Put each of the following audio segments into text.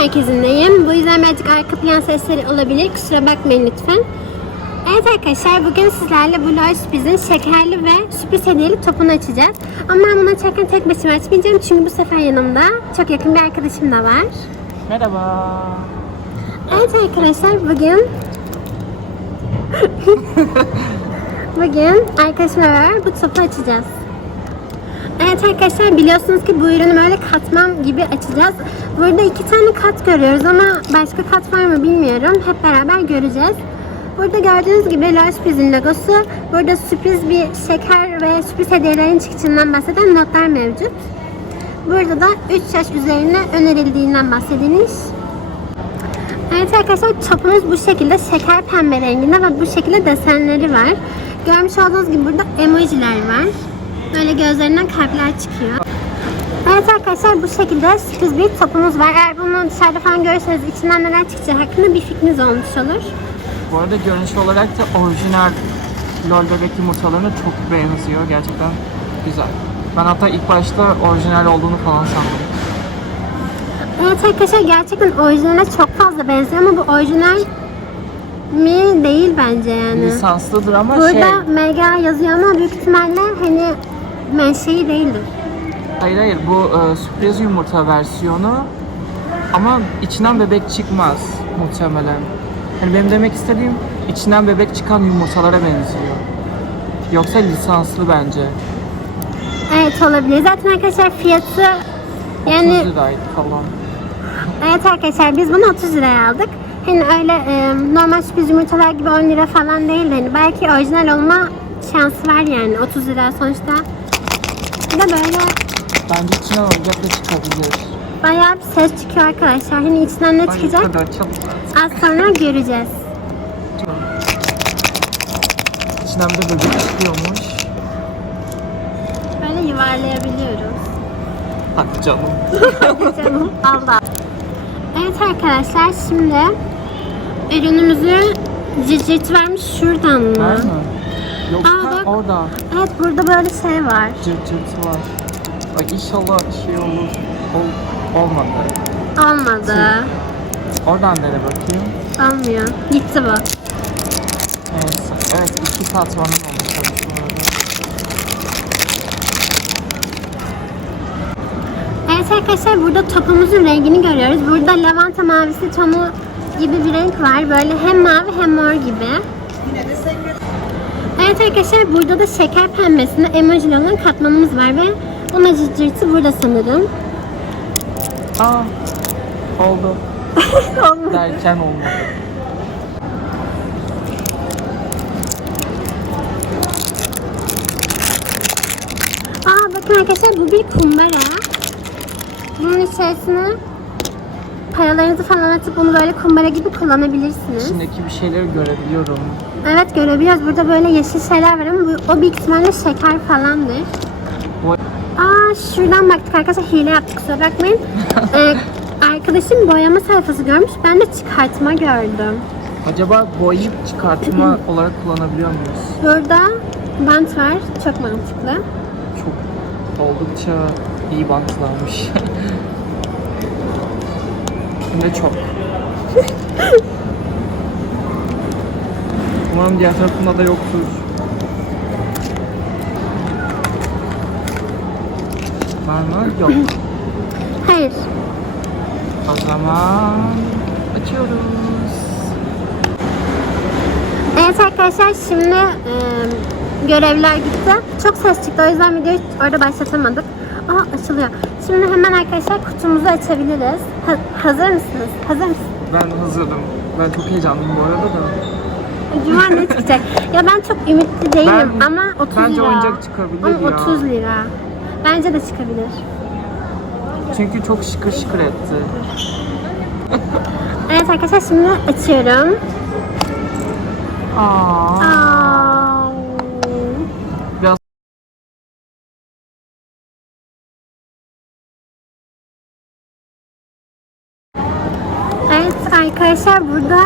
merkezindeyim. Bu yüzden birazcık arka plan sesleri olabilir. Kusura bakmayın lütfen. Evet arkadaşlar bugün sizlerle Blue Sürpriz'in şekerli ve sürpriz hediyeli topunu açacağız. Ama ben bunu açarken tek başıma açmayacağım çünkü bu sefer yanımda çok yakın bir arkadaşım da var. Merhaba. Evet arkadaşlar bugün bugün arkadaşımla beraber bu topu açacağız. Evet arkadaşlar biliyorsunuz ki bu ürünü böyle katman gibi açacağız. Burada iki tane kat görüyoruz ama başka kat var mı bilmiyorum. Hep beraber göreceğiz. Burada gördüğünüz gibi Loş Sürpriz'in logosu. Burada sürpriz bir şeker ve sürpriz hediyelerin çıkışından bahseden notlar mevcut. Burada da 3 yaş üzerine önerildiğinden bahsedilmiş. Evet arkadaşlar topumuz bu şekilde şeker pembe renginde ve bu şekilde desenleri var. Görmüş olduğunuz gibi burada emojiler var. Böyle gözlerinden kalpler çıkıyor. Evet arkadaşlar bu şekilde sürpriz bir topumuz var. Eğer bunu dışarıda falan görürseniz içinden neler çıkacağı hakkında bir fikriniz olmuş olur. Bu arada görünüş olarak da orijinal lol bebek yumurtalarına çok benziyor. Gerçekten güzel. Ben hatta ilk başta orijinal olduğunu falan sandım. Evet arkadaşlar gerçekten orijinaline çok fazla benziyor ama bu orijinal mi değil bence yani. Lisanslıdır ama Burada şey... mega yazıyor ama büyük ihtimalle hani menşei değildir. Hayır hayır bu e, sürpriz yumurta versiyonu ama içinden bebek çıkmaz muhtemelen. Yani benim demek istediğim içinden bebek çıkan yumurtalara benziyor. Yoksa lisanslı bence. Evet olabilir. Zaten arkadaşlar fiyatı yani 30 liraydı falan. evet arkadaşlar biz bunu 30 liraya aldık. Hani öyle e, normal sürpriz yumurtalar gibi 10 lira falan değil hani belki orijinal olma şansı var yani 30 lira sonuçta. Bir de böyle Bence içinden oyuncak da çıkabilir. bayağı bir ses çıkıyor arkadaşlar. Hani içinden ne Ay, çıkacak kadar çabuk. az sonra göreceğiz. İçinden bir de böcek çıkıyormuş. Böyle yuvarlayabiliyoruz. Hadi canım. Canım Allah. Evet arkadaşlar şimdi ürünümüzü cicit vermiş şuradan mı? Var mı? Yok Aa, ha, bak. Orada. Evet burada böyle şey var. Cırt cırt var. Ay inşallah şey olur. Ol, olmadı. Olmadı. Oradan nere bakayım? Olmuyor. Gitti bu. Evet, evet iki patronum olmuş. Evet arkadaşlar burada topumuzun rengini görüyoruz. Burada lavanta mavisi tonu gibi bir renk var. Böyle hem mavi hem mor gibi. Evet arkadaşlar burada da şeker pembesinde emoji olan katmanımız var ve onun cırtı burada sanırım. Aa, oldu. Derken olmadı. Aa bakın arkadaşlar bu bir kumbara. Bunun içerisine paralarınızı falan atıp bunu böyle kumbara gibi kullanabilirsiniz. İçindeki bir şeyleri görebiliyorum. Evet görebiliyoruz. Burada böyle yeşil şeyler var ama bu, o büyük ihtimalle şeker falandır. Bu Aa şuradan baktık arkadaşlar hile yaptık kusura bakmayın. ee, arkadaşım boyama sayfası görmüş. Ben de çıkartma gördüm. acaba boyayıp çıkartma olarak kullanabiliyor muyuz? Burada bant var. Çok mantıklı. Çok oldukça iyi bantlanmış. Hem de çok. Umarım diğer tarafında da yoktur. Var mı? Yok. Hayır. O zaman açıyoruz. Evet arkadaşlar şimdi e, görevler gitti. Çok ses çıktı o yüzden videoyu orada başlatamadık. Aha açılıyor. Şimdi hemen arkadaşlar kutumuzu açabiliriz. Ha- hazır mısınız? Hazır mısınız? Ben hazırım. Ben çok heyecanlıyım bu arada da. Cuma ne çıkacak? Ya ben çok ümitli değilim Ben- ama 30 bence lira. oyuncak çıkabilir ama ya. 30 lira. Bence de çıkabilir. Çünkü çok şıkır şıkır etti. Evet arkadaşlar şimdi açıyorum. Aa. Aa. Arkadaşlar burada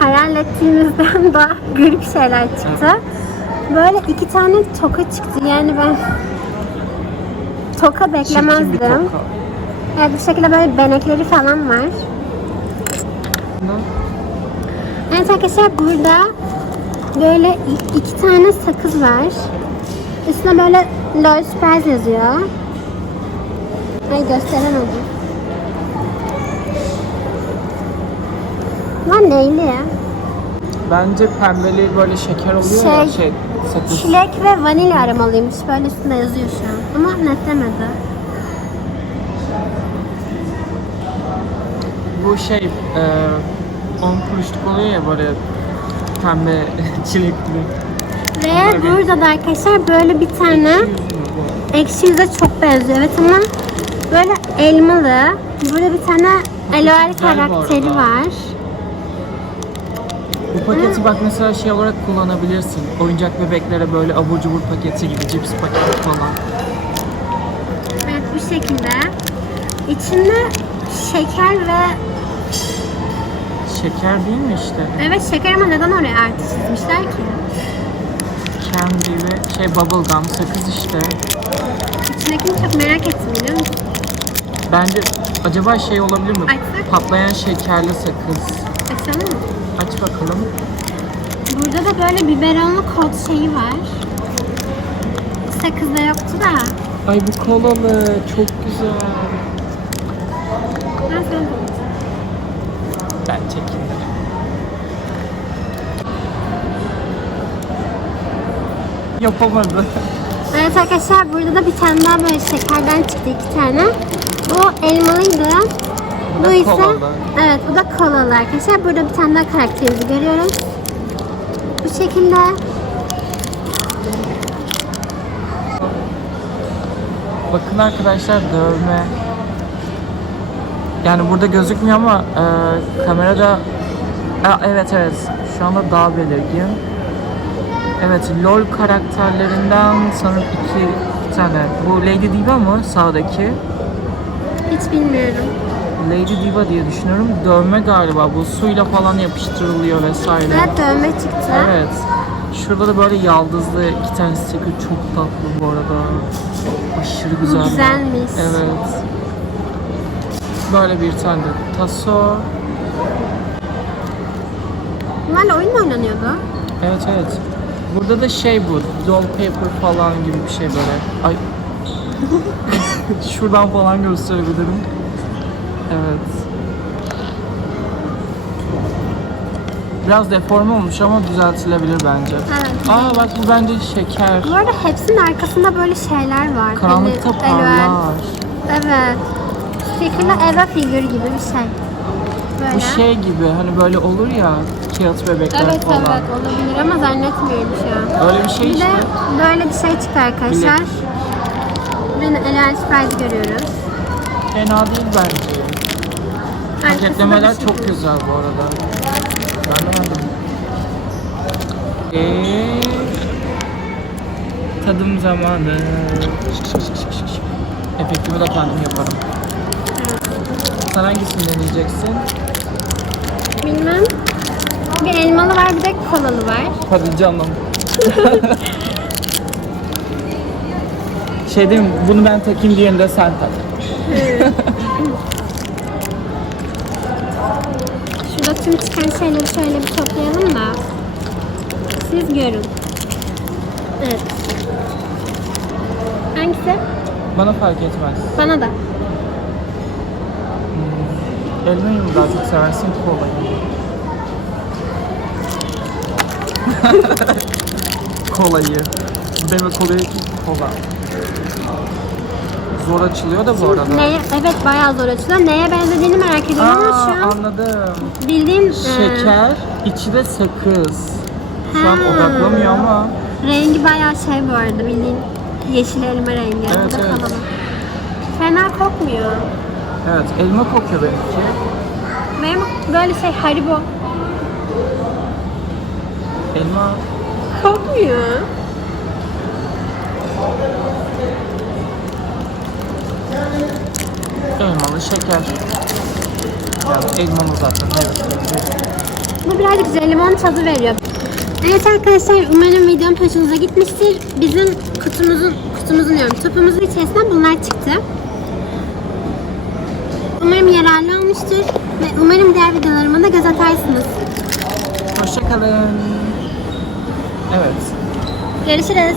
hayal ettiğimizden daha garip şeyler çıktı. Böyle iki tane toka çıktı. Yani ben toka beklemezdim. toka. Evet bu şekilde böyle benekleri falan var. Evet arkadaşlar burada böyle iki tane sakız var. Üstüne böyle Lol Surprise yazıyor. Ay gösteremedim. Lan neyli ya? Bence pembeli böyle şeker oluyor ya Şey, şey sakız. Çilek ve vanilya aromalıymış. Böyle üstünde yazıyor şu an. Ama netlemedi. Bu şey e, 10 kuruşluk oluyor ya böyle pembe çilekli. Ve burada da arkadaşlar böyle bir tane ekşi yüze çok benziyor. Evet ama böyle elmalı. Burada bir tane aloe bu karakteri var. Paketi bak mesela şey olarak kullanabilirsin. Oyuncak bebeklere böyle abur cubur paketi gibi, cips paketi falan. Evet bu şekilde. İçinde şeker ve Şeker değil mi işte? evet şeker ama neden oraya artı çizmişler ki? Candy ve şey bubblegum sakız işte. İçindekini çok merak ettim biliyor musun? Bence acaba şey olabilir mi? Açsak? Patlayan şekerli sakız. Açalım mı? Aç bakalım. Burada da böyle biberonlu kod şeyi var. Sakızda yoktu da. Ay bu kolalı çok güzel. Nasıl? Ben çekindim. Yapamadı. Evet arkadaşlar burada da bir tane daha böyle şekerden çıktı iki tane. Bu elmalıydı. Bu ise kolalı. evet bu da kolalı arkadaşlar. Burada bir tane daha karakterimizi görüyoruz. Bu şekilde Bakın arkadaşlar dövme. Yani burada gözükmüyor ama e, kamerada Aa, evet evet şu anda daha belirgin. Evet LOL karakterlerinden sanırım iki, iki tane. Bu Lady Diva mı sağdaki? hiç bilmiyorum. Lady Diva diye düşünüyorum. Dövme galiba bu suyla falan yapıştırılıyor vesaire. Evet dövme çıktı. Evet. Şurada da böyle yaldızlı iki tane sticker çok tatlı bu arada. Aşırı güzel. güzelmiş. Evet. Böyle bir tane de taso. Bunlarla oyun mu oynanıyordu? Evet evet. Burada da şey bu, doll paper falan gibi bir şey böyle. Ay. Şuradan falan gösterebilirim. Evet. Biraz deforme olmuş ama düzeltilebilir bence. Evet. Aa bak bu bence şeker. Bu arada hepsinin arkasında böyle şeyler var. Karanlıkta elver. parlar. Evet. Sticker'la Eva figür gibi bir şey. Böyle. Bu şey gibi hani böyle olur ya kağıt bebekler Evet falan. evet olabilir ama zannetmiyorum şu an. Öyle bir şey Bir işte. de böyle bir şey çıktı arkadaşlar. Bilek. Yine Elen Sprite görüyoruz. Fena değil bence. Paketlemeler şey çok güzel bu arada. Ben beğendim. Eee tadım zamanı. Efektimi de kendim yaparım. Sen hangisini deneyeceksin? Bilmem. Bir elmalı var bir de kolalı var. Hadi canım. şey diyeyim, bunu ben takayım diğerini de sen tak. Şurada tüm çıkan şeyleri şöyle bir toplayalım da. Siz görün. Evet. Hangisi? Bana fark etmez. Bana da. Elmayı mı daha çok seversin kolayı? kolayı. Deme kolayı kola. Zor açılıyor da bu arada. Neye, evet bayağı zor açılıyor. Neye benzediğini merak ediyorum ama şu an anladım. bildiğim e, Şeker, içi de sakız. Şu an Ha. odaklamıyor ama rengi bayağı şey bu arada bildiğin yeşil elma rengi. Evet, Bu da evet. kalabalık. Fena kokmuyor. evet elma kokuyor benimki. Benim böyle şey haribo. Elma Kokmuyor. Elmalı şeker. Yani elmalı zaten evet. Bu birazcık jelibon tadı veriyor. Evet arkadaşlar umarım videom hoşunuza gitmiştir. Bizim kutumuzun, kutumuzun diyorum topumuzun içerisinden bunlar çıktı. Umarım yararlı olmuştur ve umarım diğer videolarıma da göz atarsınız. Hoşçakalın. Evet. Görüşürüz.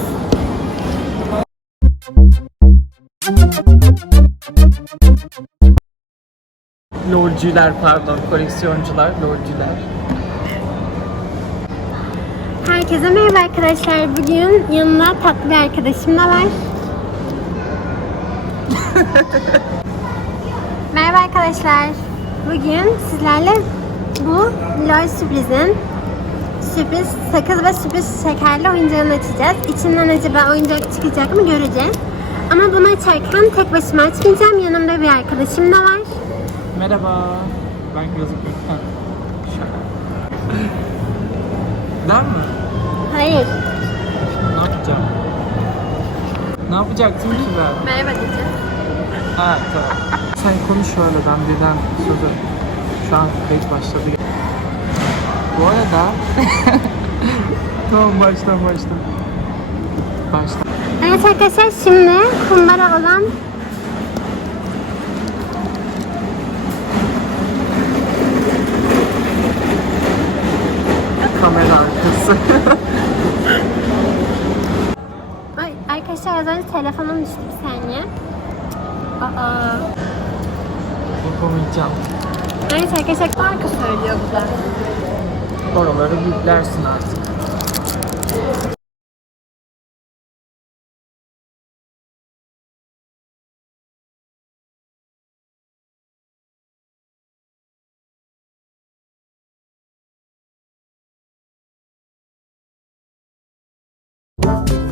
Lolcular pardon, koleksiyoncular, lolcular. Herkese merhaba arkadaşlar. Bugün yanımda tatlı bir arkadaşım da var. merhaba arkadaşlar. Bugün sizlerle bu LOL sürprizin sürpriz sakız ve sürpriz şekerli oyuncağını açacağız. İçinden acaba oyuncak çıkacak mı göreceğiz. Ama bunu açarken tek başıma açmayacağım. Yanımda bir arkadaşım da var. Merhaba. Ben gözükmekten. Şaka. Der mi? Hayır. Ne yapacağım? Ne yapacaktım ki ben? Merhaba diyeceğim. Ha tamam. Sen konuş öyle ben birden sözü. Şu an kayıt başladı. Bu arada... tamam baştan baştan. Baştan. Evet arkadaşlar şimdi kumbara olan Arkası. Ay, arkadaşlar az önce telefonum düştü bir saniye. Aa. Yapamayacağım. Evet arkadaşlar marka söylüyor bu da. Oraları biplersin artık.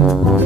Mm-hmm.